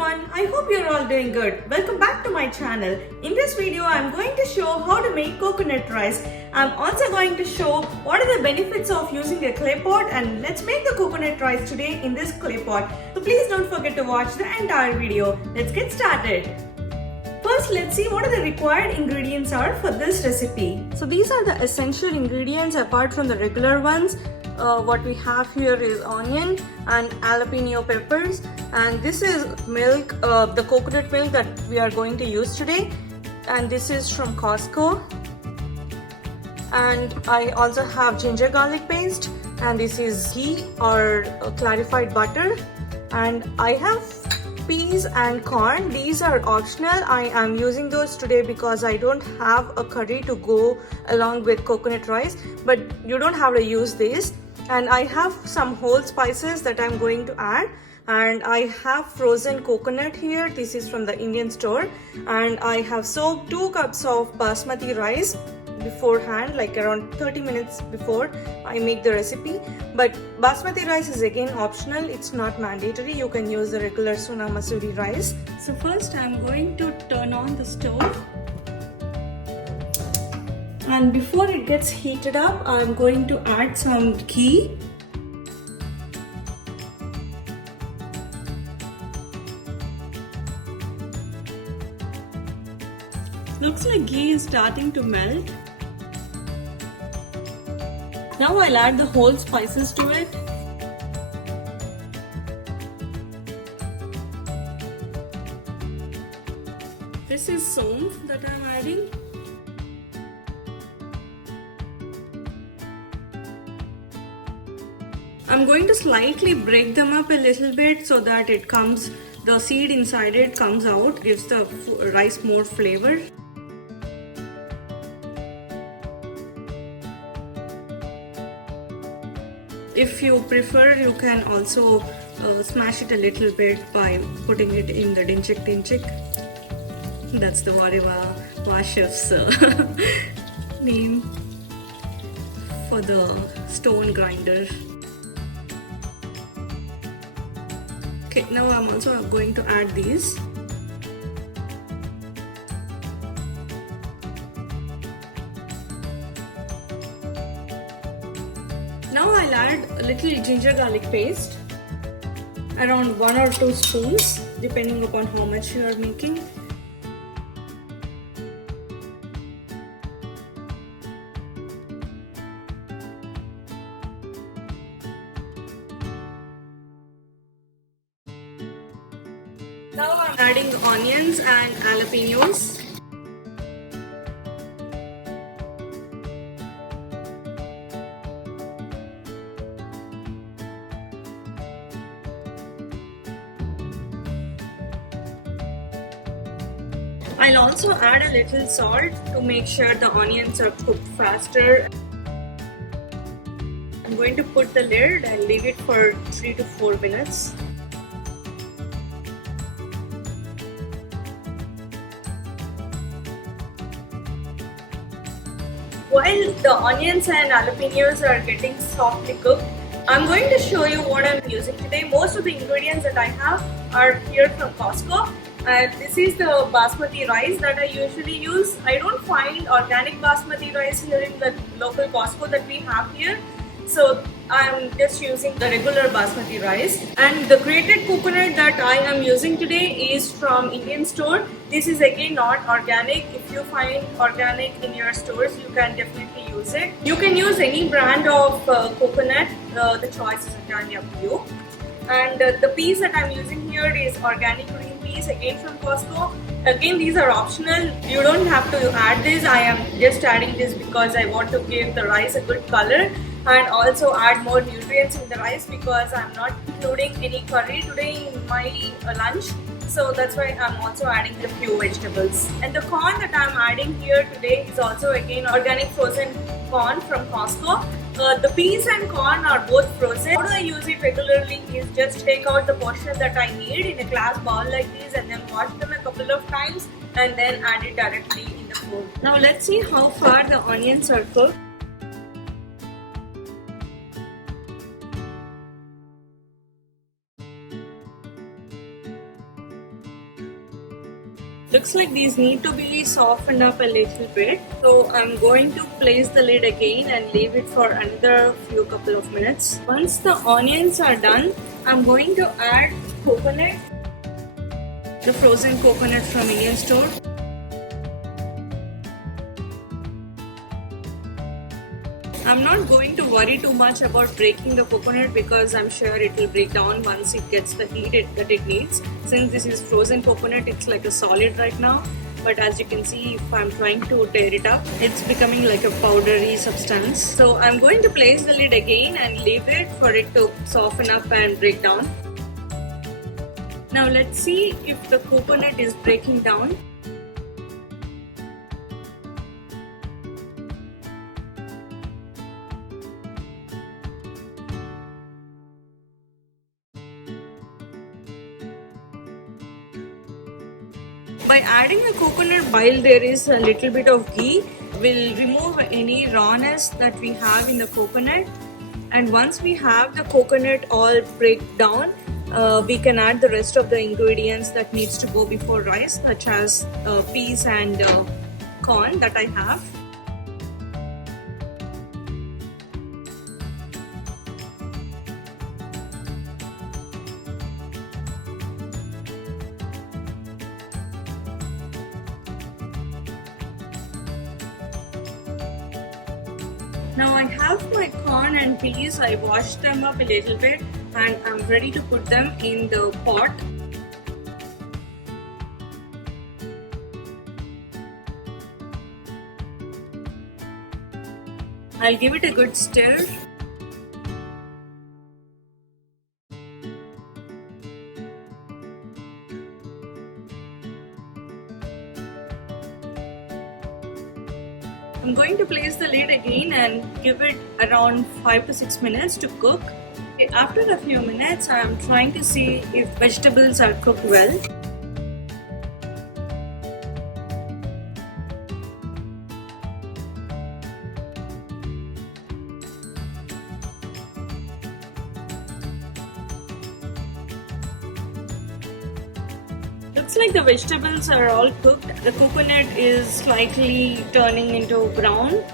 everyone, I hope you're all doing good. Welcome back to my channel. In this video, I'm going to show how to make coconut rice. I'm also going to show what are the benefits of using a clay pot, and let's make the coconut rice today in this clay pot. So please don't forget to watch the entire video. Let's get started. First, let's see what are the required ingredients are for this recipe. So these are the essential ingredients apart from the regular ones. What we have here is onion and jalapeno peppers, and this is milk, the coconut milk that we are going to use today, and this is from Costco. And I also have ginger garlic paste, and this is ghee or clarified butter, and I have peas and corn. These are optional. I am using those today because I don't have a curry to go along with coconut rice, but you don't have to use these. And I have some whole spices that I'm going to add, and I have frozen coconut here. This is from the Indian store, and I have soaked 2 cups of basmati rice beforehand, like around 30 minutes before I make the recipe. But basmati rice is again optional, it's not mandatory. You can use the regular Sona Masuri rice. So first I'm going to turn on the stove, and before it gets heated up, I'm going to add some ghee. Looks like ghee is starting to melt. Now I'll add the whole spices to it. This is saunf that I'm adding. I'm going to slightly break them up a little bit so that the seed inside it comes out, gives the rice more flavor. If you prefer, you can also smash it a little bit by putting it in the dinchik. That's the Varewa chef's name for the stone grinder. Okay, now I'm also going to add these. Now I'll add a little ginger garlic paste, around 1 or 2 spoons depending upon how much you are making. Now I'm adding onions and jalapenos. I'll also add a little salt to make sure the onions are cooked faster. I'm going to put the lid and leave it for 3 to 4 minutes. While the onions and jalapenos are getting softly cooked, I'm going to show you what I'm using today. Most of the ingredients that I have are here from Costco. This is the basmati rice that I usually use. I don't find organic basmati rice here in the local Costco that we have here. So I'm just using the regular basmati rice. And the grated coconut that I am using today is from Indian store. This is again not organic. If you find organic in your stores, you can definitely use it. You can use any brand of coconut. The choice is entirely up to you. And the peas that I'm using here is organic green peas, again from Costco. Again, these are optional. You don't have to add this. I am just adding this because I want to give the rice a good color and also add more nutrients in the rice, because I'm not including any curry today in my lunch. So that's why I'm also adding a few vegetables. And the corn that I'm adding here today is also again organic frozen corn from Costco. The peas and corn are both frozen. How do I use it regularly is just take out the portion that I need in a glass bowl like this, and then wash them a couple of times and then add it directly in the bowl. Now let's see how far the onions are cooked. Looks like these need to be softened up a little bit. So I'm going to place the lid again and leave it for another couple of minutes. Once the onions are done, I'm going to add coconut, the frozen coconut from Indian store. I'm not going to worry too much about breaking the coconut because I'm sure it will break down once it gets the heat that it needs. Since this is frozen coconut, it's like a solid right now. But as you can see, if I'm trying to tear it up, it's becoming like a powdery substance. So I'm going to place the lid again and leave it for it to soften up and break down. Now let's see if the coconut is breaking down. By adding the coconut while there is a little bit of ghee, will remove any rawness that we have in the coconut. And once we have the coconut all break down, we can add the rest of the ingredients that needs to go before rice, such as peas and corn that I have. Now I have my corn and peas, I washed them up a little bit and I'm ready to put them in the pot. I'll give it a good stir. I'm going to place the lid again and give it around 5 to 6 minutes to cook. After a few minutes, I'm trying to see if vegetables are cooked well. Looks like the vegetables are all cooked. The coconut is slightly turning into brown.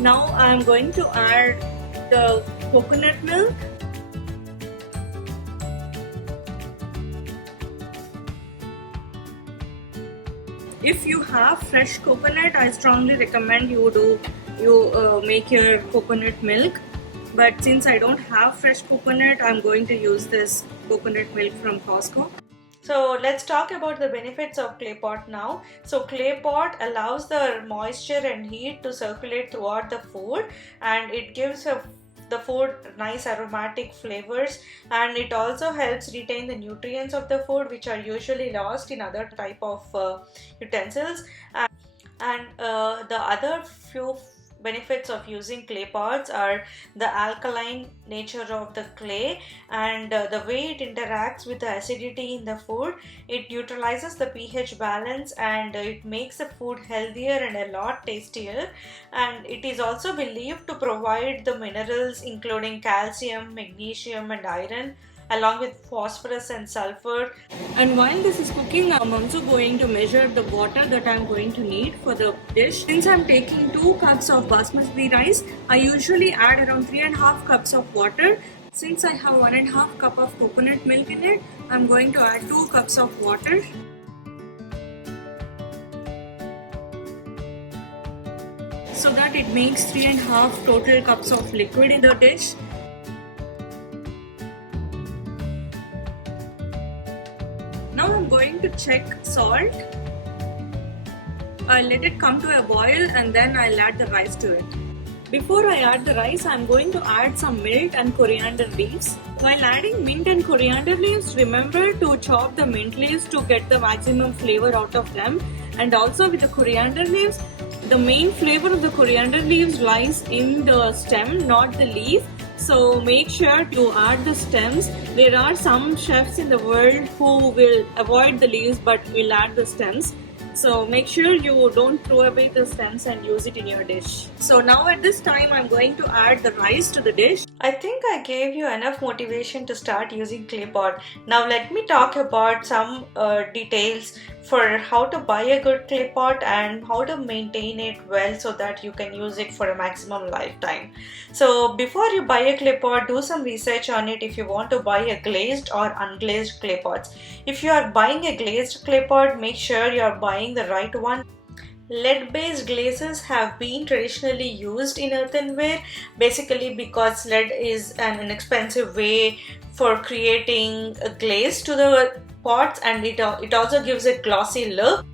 Now I'm going to add the coconut milk. If you have fresh coconut, I strongly recommend you make your coconut milk. But since I don't have fresh coconut, I'm going to use this coconut milk from Costco. So let's talk about the benefits of clay pot now. So clay pot allows the moisture and heat to circulate throughout the food, and it gives the food nice aromatic flavors, and it also helps retain the nutrients of the food which are usually lost in other type of utensils. And the other few benefits of using clay pots are the alkaline nature of the clay and the way it interacts with the acidity in the food. It neutralizes the pH balance and it makes the food healthier and a lot tastier, and it is also believed to provide the minerals including calcium, magnesium and iron, along with phosphorus and sulfur. And while this is cooking, I'm also going to measure the water that I'm going to need for the dish. Since I'm taking 2 cups of basmati rice, I usually add around 3.5 cups of water. Since I have 1.5 cup of coconut milk in it, I'm going to add 2 cups of water. So that it makes 3.5 total cups of liquid in the dish. Now I'm going to check salt. I'll let it come to a boil and then I'll add the rice to it. Before I add the rice, I'm going to add some mint and coriander leaves. While adding mint and coriander leaves, remember to chop the mint leaves to get the maximum flavor out of them. And also with the coriander leaves, the main flavor of the coriander leaves lies in the stem, not the leaf. So make sure to add the stems. There are some chefs in the world who will avoid the leaves but will add the stems. So make sure you don't throw away the stems and use it in your dish. So now at this time I'm going to add the rice to the dish. I think I gave you enough motivation to start using clay pot. Now let me talk about some details for how to buy a good clay pot and how to maintain it well so that you can use it for a maximum lifetime. So before you buy a clay pot, do some research on it if you want to buy a glazed or unglazed clay pots. If you are buying a glazed clay pot, make sure you are buying the right one. Lead-based glazes have been traditionally used in earthenware, basically because lead is an inexpensive way for creating a glaze to the pots, and it also gives a glossy look.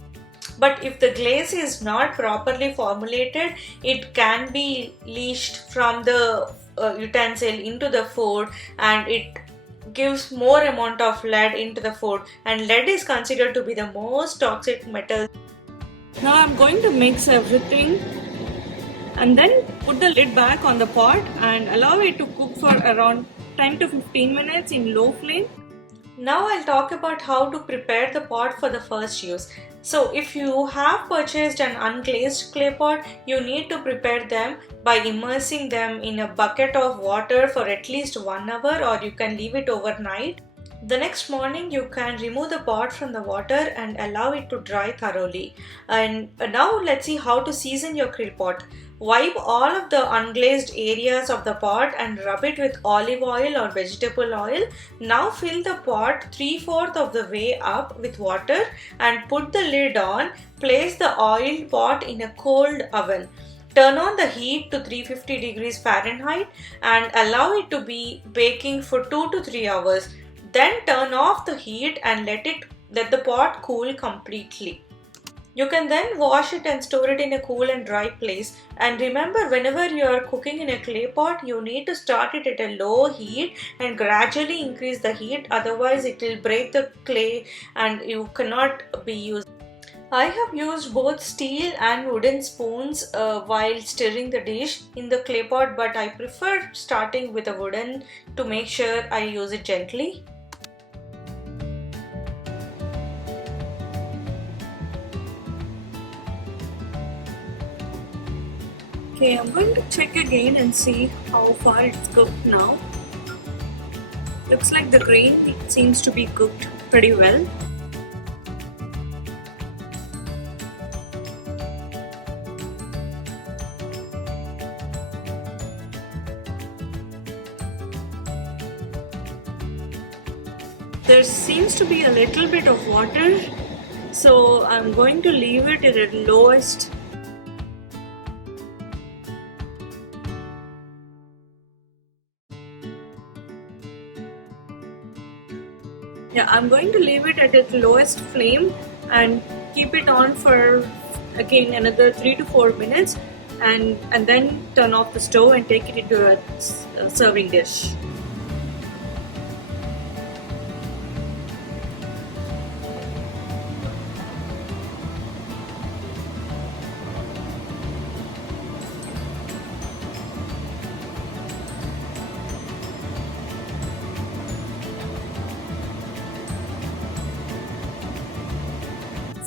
But if the glaze is not properly formulated, it can be leached from the utensil into the food, and it gives more amount of lead into the food, and lead is considered to be the most toxic metal. Now I'm going to mix everything and then put the lid back on the pot and allow it to cook for around 10 to 15 minutes in low flame. Now I'll talk about how to prepare the pot for the first use. So if you have purchased an unglazed clay pot, you need to prepare them by immersing them in a bucket of water for at least 1 hour, or you can leave it overnight. The next morning you can remove the pot from the water and allow it to dry thoroughly. And now let's see how to season your krill pot. Wipe all of the unglazed areas of the pot and rub it with olive oil or vegetable oil. Now fill the pot 3/4 of the way up with water and put the lid on. Place the oiled pot in a cold oven. Turn on the heat to 350 degrees Fahrenheit and allow it to be baking for 2 to 3 hours. Then turn off the heat and let the pot cool completely. You can then wash it and store it in a cool and dry place. And remember, whenever you are cooking in a clay pot, you need to start it at a low heat and gradually increase the heat, otherwise it will break the clay and you cannot be used. I have used both steel and wooden spoons while stirring the dish in the clay pot, but I prefer starting with a wooden to make sure I use it gently. Okay, I'm going to check again and see how far it's cooked now. Looks like the grain seems to be cooked pretty well. There seems to be a little bit of water, so I'm going to leave it at the lowest. Yeah, I'm going to leave it at its lowest flame and keep it on for again another 3 to 4 minutes, and then turn off the stove and take it into a serving dish.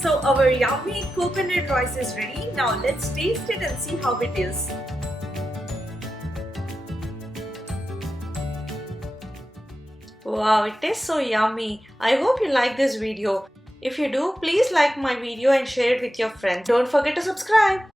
So our yummy coconut rice is ready. Now let's taste it and see how it is. Wow, it tastes so yummy. I hope you like this video. If you do, please like my video and share it with your friends. Don't forget to subscribe.